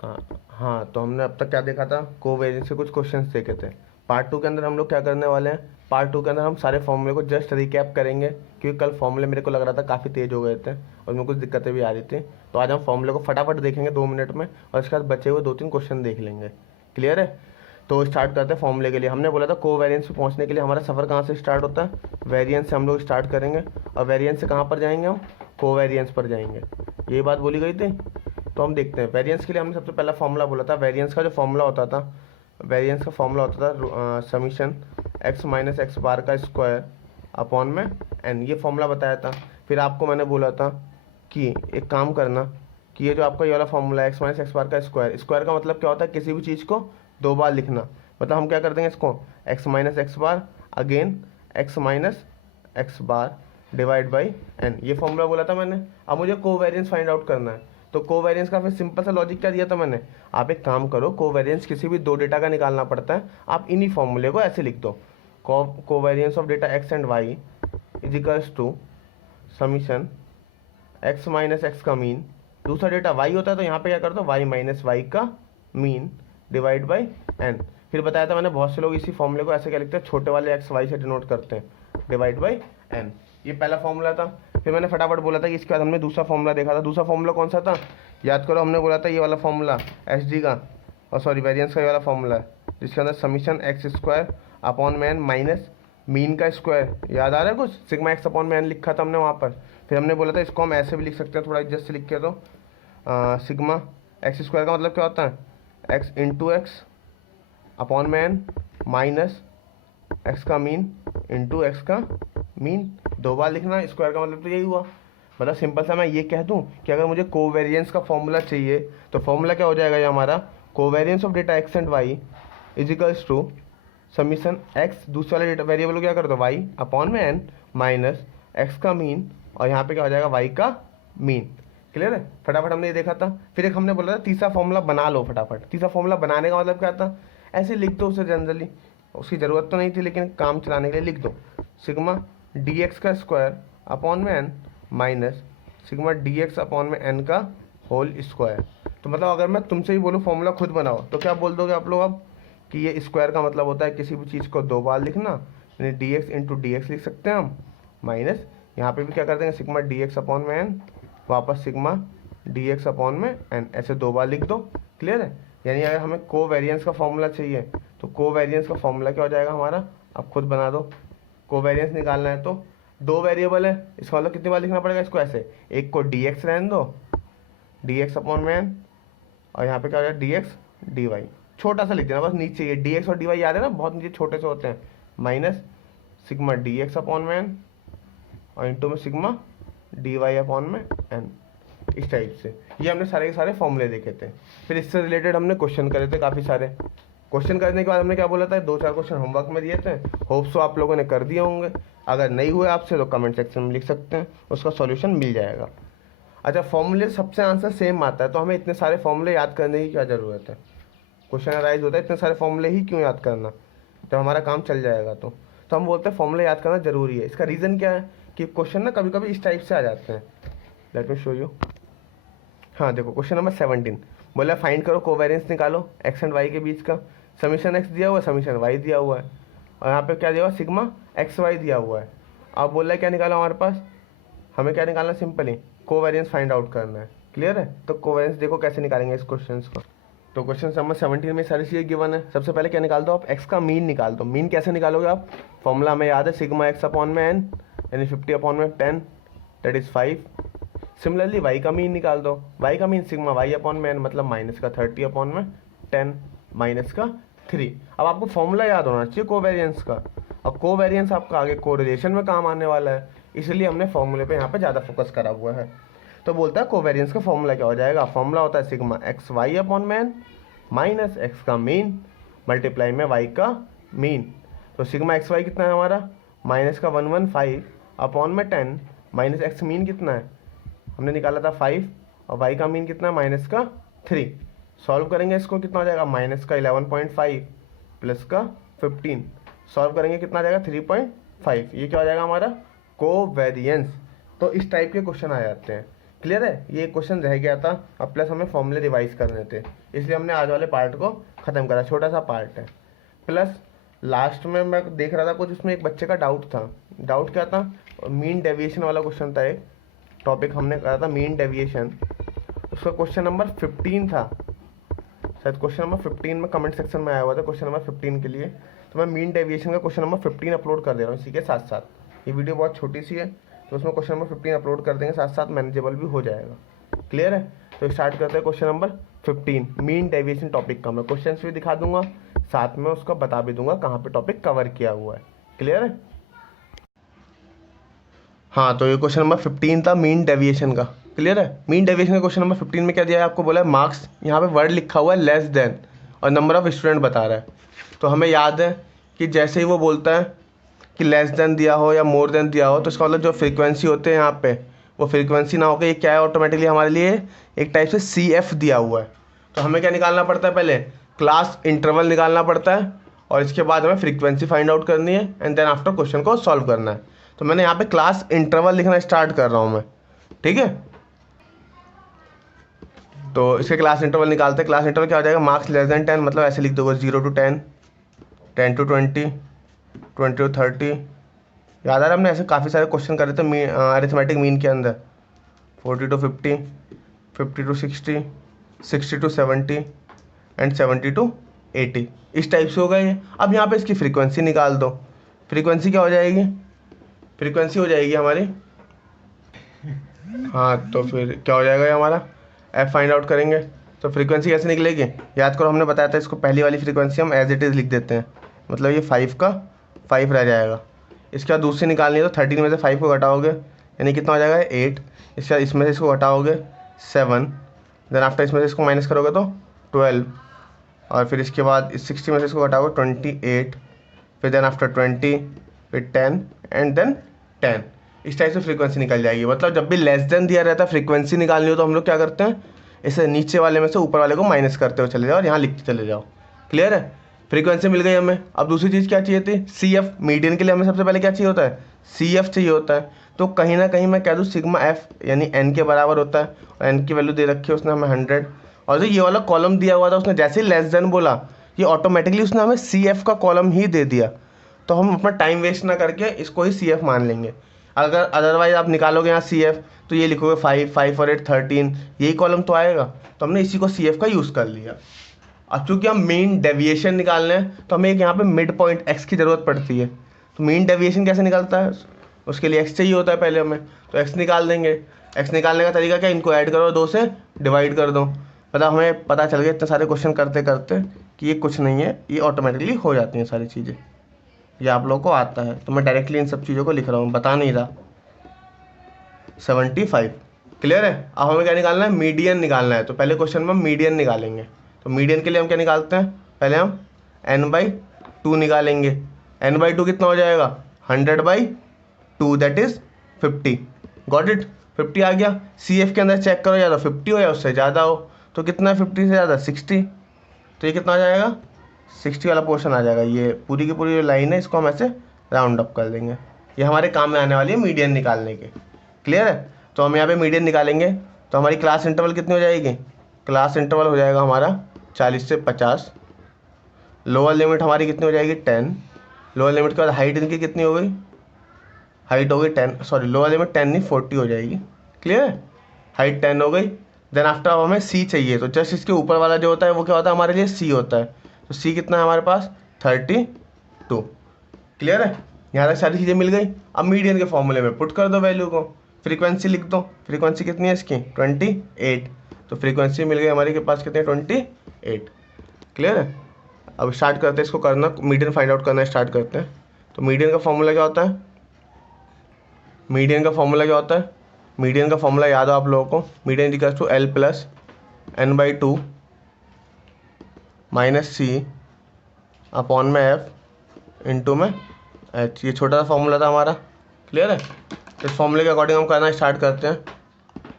हाँ, तो हमने अब तक क्या देखा था, कोवेरिएंस के कुछ क्वेश्चंस देखे थे। पार्ट टू के अंदर हम लोग क्या करने वाले हैं, पार्ट टू के अंदर हम सारे फॉर्मूले को जस्ट रिकैप करेंगे, क्योंकि कल फॉर्मूले मेरे को लग रहा था काफ़ी तेज हो गए थे और उनमें कुछ दिक्कतें भी आ रही थी। तो आज हम फॉर्मूले को फटाफट देखेंगे 2 मिनट में, और इसके बाद बचे हुए 2-3 क्वेश्चन देख लेंगे। क्लियर है? तो स्टार्ट करते हैं फॉर्मूले के लिए। हमने बोला था कोवेरिएंस पे पहुंचने के लिए हमारा सफ़र कहाँ से स्टार्ट होता है, वेरिएंस से हम लोग स्टार्ट करेंगे, और वेरिएंस से कहाँ पर जाएंगे, हम कोवेरिएंस पर जाएंगे। ये बात बोली गई थी। तो हम देखते हैं वेरिएंस के लिए हमने सबसे पहला फॉर्मूला बोला था। वेरिएंस का जो फॉर्मूला होता था, वेरिएंस का फॉर्मूला होता था समीशन एक्स माइनस एक्स बार का स्क्वायर अपॉन में एन, ये फॉर्मूला बताया था। फिर आपको मैंने बोला था कि एक काम करना कि ये जो आपका ये वाला फॉर्मूला है एक्स माइनस एक्स बार का स्क्वायर, स्क्वायर का मतलब क्या होता है, किसी भी चीज़ को 2 बार लिखना। मतलब हम क्या कर देंगे इसको, x minus x bar again x minus x bar divide by n, ये फॉर्मूला बोला था मैंने। अब मुझे कोवेरिएंस फाइंड आउट करना है। तो कोवेरिएंस का फिर सिंपल सा लॉजिक क्या दिया था मैंने, आप एक काम करो, कोवेरिएंस किसी भी 2 डेटा का निकालना पड़ता है, आप इन्हीं फॉर्मूले को ऐसे लिख दो, covariance of data x and y is equals to summation x minus x का मीन, दूसरा डेटा वाई होता है तो यहाँ पे क्या कर दो वाई माइनस वाई का मीन डिवाइड बाई एन। फिर बताया था मैंने बहुत से लोग इसी फॉर्मूले को ऐसे क्या लिखते हैं, छोटे वाले एक्स वाई से डिनोट करते हैं, डिवाइड बाई एन। ये पहला फॉर्मूला था। फिर मैंने फटाफट बोला था कि इसके बाद हमने दूसरा फॉर्मूला देखा था। दूसरा फॉर्मूला कौन सा था, याद करो, हमने बोला था ये वाला फॉर्मूला एच डी का, और सॉरी वेरिएंस का ये वाला फॉर्मूला है, जिसके अंदर समीशन एक्स स्क्वायर अपॉन में एन माइनस मीन का स्क्वायर, याद आ रहा है कुछ, सिग्मा एक्स अपॉन में एन लिखा था हमने वहाँ पर। फिर हमने बोला था इसको हम ऐसे भी लिख सकते हैं, थोड़ा एडजस्ट से लिख के, तो सिग्मा एक्स स्क्वायर का मतलब क्या होता है, एक्स इंटू एक्स अपॉन में एन माइनस एक्स का मीन इंटू एक्स का मीन, 2 बार लिखना। स्क्वायर का मतलब तो यही हुआ। मतलब सिंपल सा मैं ये कह दूं कि अगर मुझे कोवेरिएंस का फॉर्मूला चाहिए तो फॉर्मूला क्या हो जाएगा ये हमारा, covariance of data x and y is equals to summation x, दूसरे वाले डेटा वेरिएबल को क्या कर दो वाई अपॉन में एन माइनस एक्स का मीन, और यहाँ पे क्या हो जाएगा वाई का मीन। क्लियर है? फटाफट हमने ये देखा था। फिर एक हमने बोला था तीसरा फॉर्मूला बना लो फटाफट। तीसरा फॉर्मूला बनाने का मतलब क्या था, ऐसे लिख दो उसे जनरली, उसकी ज़रूरत तो नहीं थी लेकिन काम चलाने के लिए लिख दो, सिग्मा डी एक्स का स्क्वायर अपॉन में n minus sigma d x upon में एन का होल स्क्वायर। तो मतलब अगर मैं तुमसे ही बोलूँ फॉर्मूला खुद बनाओ तो क्या बोल दोगे आप लोग अब, कि ये स्क्वायर का मतलब होता है किसी भी चीज़ को 2 बार लिखना, यानी D x into D x लिख सकते हैं हम, माइनस यहाँ पे भी क्या कर देंगे सिग्मा डी एक्स अपॉन में एन वापस सिग्मा डी एक्स अपॉन में एन, ऐसे 2 बार लिख दो। क्लियर है? यानी अगर हमें कोवेरिएंस का फॉर्मूला चाहिए तो कोवेरिएंस का फॉर्मूला क्या हो जाएगा हमारा, आप खुद बना दो। कोवेरिएंस निकालना है तो 2 वेरिएबल है, इसका मतलब कितनी बार लिखना पड़ेगा इसको, ऐसे एक को डी एक्स रहने दो, डी एक्स अपॉन में एन, और यहाँ पे क्या हो जाएगा डी एक्स डी वाई, छोटा सा लिख देना बस नीचे, ये डी एक्स और डी वाई याद है ना, बहुत नीचे छोटे से होते हैं, minus sigma d x upon में एन और इंटू में सिग्मा डी वाई अपॉन में एन, इस टाइप से। ये हमने सारे के सारे फॉर्मूले देखे थे। फिर इससे रिलेटेड हमने क्वेश्चन करे थे काफ़ी सारे। क्वेश्चन करने के बाद हमने क्या बोला था, 2-4 क्वेश्चन होमवर्क में दिए थे, होप्स सो आप लोगों ने कर दिए होंगे। अगर नहीं हुए आपसे तो कमेंट सेक्शन में लिख सकते हैं, उसका सॉल्यूशन मिल जाएगा। अच्छा, फॉर्मूले सबसे आंसर सेम आता है तो हमें इतने सारे फॉर्मूले याद करने की क्या ज़रूरत है, क्वेश्चन अराइज होता है इतने सारे फॉर्मूले ही क्यों याद करना, जब हमारा काम चल जाएगा तो हम बोलते हैं फॉर्मूले याद करना जरूरी है। इसका रीज़न क्या है कि क्वेश्चन ना कभी कभी इस टाइप से आ जाते हैं। Let me show you. हाँ देखो, क्वेश्चन नंबर 17 बोला फाइंड करो कोवेरिएंस निकालो एक्स एंड वाई के बीच का। समीशन एक्स दिया हुआ है, समीशन वाई दिया हुआ है, और यहाँ पे क्या दिया हुआ है सिग्मा एक्स वाई दिया हुआ है। अब बोल रहा है क्या निकाला हमारे पास, हमें क्या निकालना, सिंपली कोवेरिएंस फाइंड आउट करना है। क्लियर है? तो कोवेरिएंस देखो कैसे निकालेंगे इस क्वेश्चन को। तो क्वेश्चन नंबर 17 में सारी चीज़ें गिवन है। सबसे पहले क्या निकाल दो आप, एक्स का मीन निकाल दो। मीन कैसे निकालोगे आप, फॉर्मूला हमें याद है सिग्मा एक्स अपॉन में एन यानी 50 अपॉन में 10 दैट इज़ 5। सिमिलरली वाई का मीन निकाल दो। वाई का मीन सिग्मा वाई अपॉन में एन मतलब माइनस का 30 अपॉन में 10 माइनस का 3। अब आपको फॉर्मूला याद होना चाहिए कोवेरिएंस का, और कोवेरिएंस आपका आगे कोरिलेशन में काम आने वाला है, इसलिए हमने फॉर्मूले पे यहाँ पे ज़्यादा फोकस करा हुआ है। तो बोलता है कोवेरिएंस का फॉर्मूला क्या हो जाएगा, फॉर्मूला होता है सिग्मा एक्स वाई अपॉन में एन माइनस एक्स का मीन मल्टीप्लाई में वाई का मीन। तो सिग्मा एक्स वाई कितना है हमारा, माइनस का 115 अपॉन में 10 माइनस एक्स मीन कितना है, हमने निकाला था 5, और वाई का मीन कितना है माइनस का 3। सॉल्व करेंगे इसको, कितना हो जाएगा माइनस का 11.5 प्लस का 15, सॉल्व करेंगे कितना आ जाएगा 3.5। ये क्या हो जाएगा हमारा कोवेरिएंस। तो इस टाइप के क्वेश्चन आ जाते हैं क्लियर है, ये क्वेश्चन रह गया था, अब प्लस हमें फॉर्मूले रिवाइज करने थे, इसलिए हमने आज वाले पार्ट को ख़त्म करा, छोटा सा पार्ट है। प्लस लास्ट में मैं देख रहा था कुछ, उसमें एक बच्चे का डाउट था। डाउट क्या था? मीन डेविएशन वाला क्वेश्चन था, एक टॉपिक हमने करा था मीन डेविएशन, उसका क्वेश्चन नंबर 15 था शायद। क्वेश्चन नंबर 15 में कमेंट सेक्शन में आया हुआ था क्वेश्चन नंबर 15 के लिए, तो मैं मीन डेविएशन का क्वेश्चन नंबर 15 अपलोड कर दे रहा हूँ इसी के साथ साथ। ये वीडियो बहुत छोटी सी है, तो उसमें क्वेश्चन नंबर 15 अपलोड कर देंगे, साथ साथ मैनेजेबल भी हो जाएगा। क्लियर है? तो स्टार्ट करते हैं question number 15, mean deviation topic का। मैं क्वेश्चन भी दिखा दूंगा, साथ में उसका बता भी दूंगा कहाँ पे टॉपिक कवर किया हुआ है। क्लियर है? हाँ, तो ये क्वेश्चन नंबर 15 था मीन डेविएशन का। क्लियर है? मीन डेविएशन का क्वेश्चन नंबर 15 में क्या दिया है आपको? बोला है मार्क्स, यहाँ पे वर्ड लिखा हुआ है लेस देन और नंबर ऑफ स्टूडेंट बता रहा है। तो हमें याद है कि जैसे ही वो बोलता है कि लेस देन दिया हो या मोर देन दिया हो, तो इसका मतलब जो फ्रीक्वेंसी होते हैं यहाँ पे, वो फ्रीक्वेंसी ना होकर ये क्या है, ऑटोमेटिकली हमारे लिए एक टाइप से CF दिया हुआ है। तो हमें क्या निकालना पड़ता है? पहले क्लास इंटरवल निकालना पड़ता है और इसके बाद हमें फ्रीक्वेंसी फाइंड आउट करनी है एंड देन आफ्टर क्वेश्चन को सॉल्व करना है। तो मैंने यहाँ पे क्लास इंटरवल लिखना स्टार्ट कर रहा हूँ मैं, ठीक है। तो इसके क्लास इंटरवल निकालते हैं। क्लास इंटरवल क्या हो जाएगा? मार्क्स लेस देन 10, मतलब ऐसे लिख दोगे 0 to 10, 10 to 20, 20 to 30। याद आ रहा है, हमने ऐसे काफ़ी सारे क्वेश्चन करे थे अरिथमेटिक मीन के अंदर। 40 to 50, 50 to 60, 60 to 70 and 70 to 80, इस टाइप से होगा ये। अब यहाँ पे इसकी फ्रीक्वेंसी निकाल दो। फ्रीक्वेंसी क्या हो जाएगी? फ्रीक्वेंसी हो जाएगी हमारी, हाँ, तो फिर क्या हो जाएगा ये हमारा? एफ फाइंड आउट करेंगे। तो फ्रीक्वेंसी कैसे निकलेगी? याद करो, हमने बताया था इसको, पहली वाली फ्रीक्वेंसी हम एज इट इज़ लिख देते हैं, मतलब ये 5 का 5 रह जाएगा। इसके बाद दूसरी निकालनी है, तो 13 में से 5 को घटाओगे यानी कितना हो जाएगा? 8। इसके बाद इसमें से इसको घटाओगे 7, देन आफ्टर इसमें से इसको माइनस करोगे तो 12, और फिर इसके बाद इस 60 में से इसको घटाओगे 28, फिर देन आफ्टर 20, फिर 10 एंड देन 10। इस टाइप से फ्रीक्वेंसी निकल जाएगी। मतलब जब भी लेस देन दिया रहता है फ्रीक्वेंसी निकालनी हो, तो हम लोग क्या करते हैं, इसे नीचे वाले में से ऊपर वाले को माइनस करते हुए चले जाओ और यहाँ लिखते चले जाओ। क्लियर है? फ्रीक्वेंसी मिल गई हमें। अब दूसरी चीज़ क्या चाहिए थी? CF। मीडियन के लिए हमें सबसे पहले क्या चाहिए होता है? CF चाहिए होता है। तो कहीं ना कहीं मैं कह दूँ सिग्मा F यानी n के बराबर होता है, और n की वैल्यू दे रखी है उसने हमें 100, और जो ये वाला कॉलम दिया हुआ था उसने जैसे ही लेस देन बोला, ये ऑटोमेटिकली उसने हमें CF का कॉलम ही दे दिया। तो हम अपना टाइम वेस्ट ना करके इसको ही CF मान लेंगे। अगर अदरवाइज आप निकालोगे यहाँ CF, तो ये लिखोगे 5, 5 और 8 13, यही कॉलम तो आएगा। तो हमने इसी को CF का यूज़ कर लिया। अब चूँकि हम मीन डेविएशन निकालना है, तो हमें एक यहाँ पे मिड पॉइंट x की ज़रूरत पड़ती है। तो मीन डेविएशन कैसे निकलता है? उसके लिए x चाहिए होता है पहले हमें, तो x निकाल देंगे। x निकालने का तरीका क्या? इनको ऐड करो, 2 से डिवाइड कर दो। मतलब हमें पता चल गया इतने सारे क्वेश्चन करते करते कि ये कुछ नहीं है, ये ऑटोमेटिकली हो जाती हैं सारी चीज़ें। ये आप लोगों को आता है, तो मैं डायरेक्टली इन सब चीज़ों को लिख रहा हूँ, बता नहीं रहा। 75। क्लियर है? अब हमें क्या निकालना है? मीडियन निकालना है। तो पहले क्वेश्चन में हम मीडियन निकालेंगे। तो मीडियन के लिए हम क्या निकालते हैं? पहले हम n/2 निकालेंगे। n/2 कितना हो जाएगा? 100/2, दैट इज 50। Got it? 50 आ गया। CF के अंदर चेक करो, या तो 50 हो या उससे ज़्यादा हो। तो कितना है 50 से ज़्यादा? 60। तो ये कितना आ जाएगा? 60 वाला पोर्शन आ जाएगा। ये पूरी की पूरी जो लाइन है, इसको हम ऐसे राउंड अप कर देंगे। ये हमारे काम में आने वाली है मीडियन निकालने के। क्लियर है? तो हम यहाँ पे मीडियन निकालेंगे, तो हमारी क्लास इंटरवल कितनी हो जाएगी? क्लास इंटरवल हो जाएगा हमारा 40 से 50। लोअर लिमिट हमारी कितनी हो जाएगी? 10। लोअर लिमिट के बाद हाइट इनकी कितनी हो गई? हाइट हो गई 10, सॉरी लोअर लिमिट 10 नहीं 40 हो जाएगी। क्लियर है? हाइट 10 हो गई। देन आफ्टर अब हमें C चाहिए, तो जस्ट इसके ऊपर वाला जो होता है वो क्या होता है हमारे लिए? C होता है। तो C कितना है हमारे पास? 32। क्लियर है? यहाँ तक सारी चीज़ें मिल गई। अब मीडियन के फॉर्मूले में पुट कर दो वैल्यू को, फ्रीक्वेंसी लिख दो। फ्रीक्वेंसी कितनी है इसकी? 28। तो फ्रीक्वेंसी मिल गई हमारे के पास कितने? 28। क्लियर है? अब स्टार्ट करते हैं इसको करना, मीडियन फाइंड आउट करना स्टार्ट करते हैं। तो मीडियन का फॉर्मूला क्या होता है? मीडियन का फॉर्मूला क्या होता है? मीडियन का फॉर्मूला याद हो आप लोगों को? Median equals to L plus n/2 minus C upon में F इंटू में H। ये छोटा सा फॉर्मूला था हमारा। क्लियर है? इस फॉर्मूले के अकॉर्डिंग हम करना स्टार्ट करते हैं।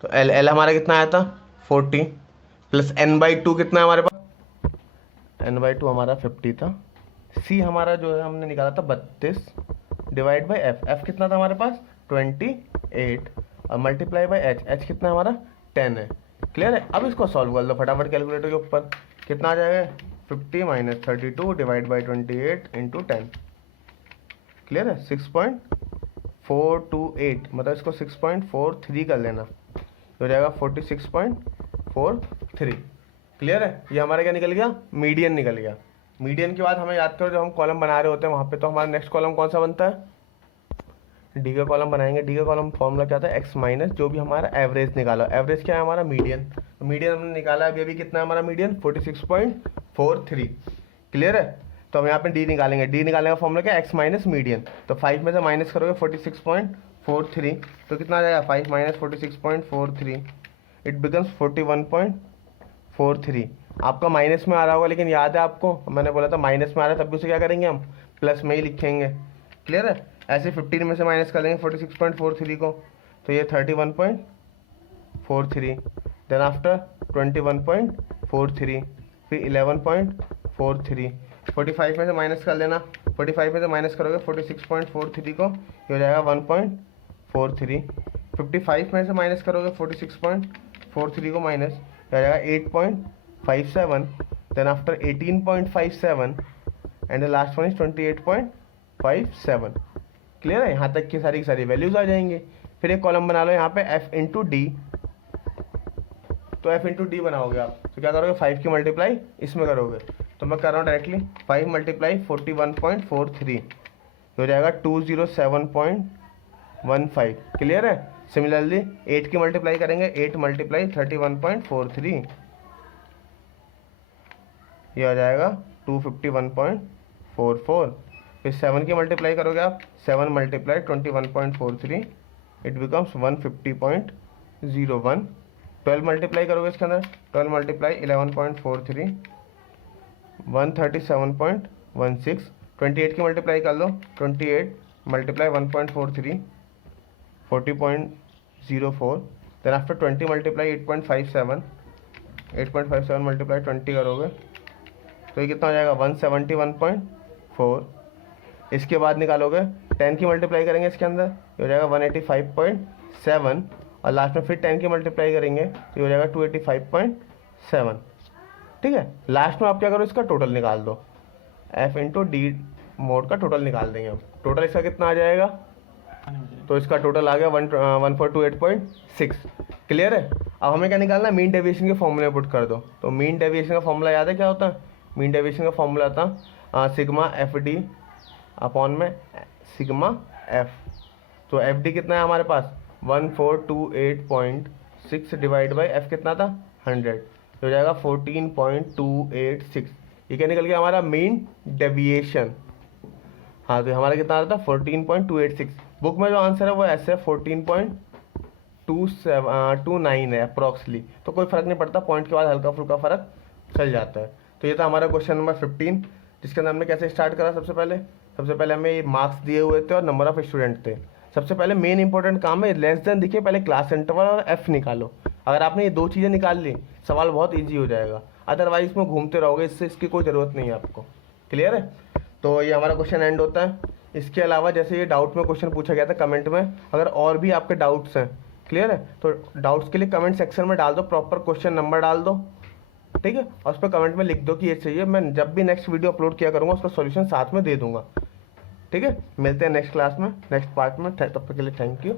तो L हमारा कितना आया था? 40 प्लस n/2 कितना है हमारे पास? n/2 हमारा 50 था। C हमारा जो है हमने निकाला था 32 डिवाइड बाई F। F कितना था हमारे पास? 28। और मल्टीप्लाई बाई एच, एच कितना है हमारा 10 है। क्लियर है। अब इसको सॉल्व कर लो फटाफट कैलकुलेटर के ऊपर, कितना आ जाएगा 50 minus 32 divide by 28 into 10। Clear है। 6.428 मतलब इसको 6.43 कर लेना, हो जाएगा 46.43। क्लियर है। ये हमारा क्या निकल गया, मीडियन निकल गया। मीडियन के बाद हमें याद करो, जब हम कॉलम बना रहे होते हैं वहाँ पे, तो हमारा नेक्स्ट कॉलम कौन सा बनता है, डी का कॉलम बनाएंगे। डी का कॉलम फॉर्मूला क्या था, एक्स माइनस जो भी हमारा एवरेज निकाला, एवरेज क्या है हमारा मीडियन, तो मीडियन हमने निकाला अभी कितना है हमारा मीडियन 46.43। क्लियर है। तो हम यहाँ पे डी निकालेंगे, डी निकालने का फॉर्मूला क्या है, एक्स माइनस मीडियन। तो 5 में से माइनस करोगे 46.43, तो कितना आ जाएगा 5 माइनस 46.43, इट बिकम्स 41.43। आपका माइनस में आ रहा होगा, लेकिन याद है आपको मैंने बोला था माइनस में आ रहा है, तब भी उसे क्या करेंगे हम प्लस में ही लिखेंगे। क्लियर है। ऐसे 15 में से माइनस कर देंगे 46.43 को, तो ये 31.43, देन आफ्टर 21.43, फिर 11.43, 45 में से माइनस कर लेना, 45 में से माइनस करोगे 46.43 को, ये हो जाएगा 1.43, 55 में से माइनस करोगे 46.43 को माइनस, ये हो जाएगा 8.57, then after 18.57 and the last one is 28.57। Clear है। यहाँ तक की सारी वैल्यूज आ जाएंगे। फिर एक कॉलम बना लो यहाँ पे एफ इंटू डी, तो एफ इंटू डी बनाओगे आप, तो क्या करोगे 5 की मल्टीप्लाई इसमें करोगे, तो मैं कर रहा हूँ डायरेक्टली 5 मल्टीप्लाई 41.43, हो जाएगा 207.15। क्लियर है। सिमिलरली 8 की मल्टीप्लाई करेंगे, 8 मल्टीप्लाई 31.43, ये आ जाएगा 251.44। फिर 7 की मल्टीप्लाई करोगे आप, 7 मल्टीप्लाई 21.43, इट बिकम्स 150.01। 12 मल्टीप्लाई करोगे इसके अंदर, 12 मल्टीप्लाई 11.43, 137.16। 28 की मल्टीप्लाई कर लो, 28 multiply 1.43, 40.04, then after 20 multiply 8.57, 8.57 multiply 20 करोगे, तो ये कितना हो जाएगा 171.4। इसके बाद निकालोगे 10 की मल्टीप्लाई करेंगे इसके अंदर, ये हो जाएगा 185.7, और लास्ट में फिर 10 की मल्टीप्लाई करेंगे तो ये हो जाएगा 285.7। ठीक है। लास्ट में आप क्या करो, इसका टोटल निकाल दो, एफ इंटू डी मोड का टोटल निकाल देंगे हम। टोटल इसका कितना आ जाएगा, तो इसका टोटल आ गया 1428.6। क्लियर है। अब हमें क्या निकालना है, मीन डेविएशन के फॉर्मूले पुट कर दो। तो मीन डेविएशन का फॉर्मूला याद है क्या होता है, मीन डेविएशन का फॉर्मूला था सिग्मा एफ डी अपॉन में सिग्मा एफ। तो एफ डी कितना है हमारे पास 1428.6 डिवाइड बाई एफ कितना था 100, तो हो जाएगा 14.286। ये क्या निकल गया हमारा मीन डेविएशन। हाँ, तो हमारा कितना आता था 14.286। बुक में जो आंसर है वो ऐसे 14.29 है अप्रॉक्सली, तो कोई फर्क नहीं पड़ता, पॉइंट के बाद हल्का फुल्का फर्क चल जाता है। तो ये था हमारा क्वेश्चन नंबर 15, जिसके अंदर हमने कैसे स्टार्ट करा। सबसे पहले हमें ये मार्क्स दिए हुए थे और नंबर ऑफ स्टूडेंट थे। सबसे पहले मेन इंपॉर्टेंट काम है लेस देन दिखे, पहले क्लास इंटरवल और एफ निकालो। अगर आपने ये दो चीज़ें निकाल ली, सवाल बहुत ईजी हो जाएगा। अदरवाइज इसमें घूमते रहोगे, इसकी कोई ज़रूरत नहीं है आपको। क्लियर है। तो ये हमारा क्वेश्चन एंड होता है। इसके अलावा जैसे ये डाउट में क्वेश्चन पूछा गया था कमेंट में, अगर और भी आपके डाउट्स हैं, क्लियर है, तो डाउट्स के लिए कमेंट सेक्शन में डाल दो, प्रॉपर क्वेश्चन नंबर डाल दो, ठीक है, और उस पर कमेंट में लिख दो कि ये चाहिए। मैं जब भी नेक्स्ट वीडियो अपलोड किया करूँगा उसका सॉल्यूशन साथ में दे दूंगा। ठीक है। मिलते हैं नेक्स्ट क्लास में, नेक्स्ट पार्ट में। तब तक के लिए थैंक यू।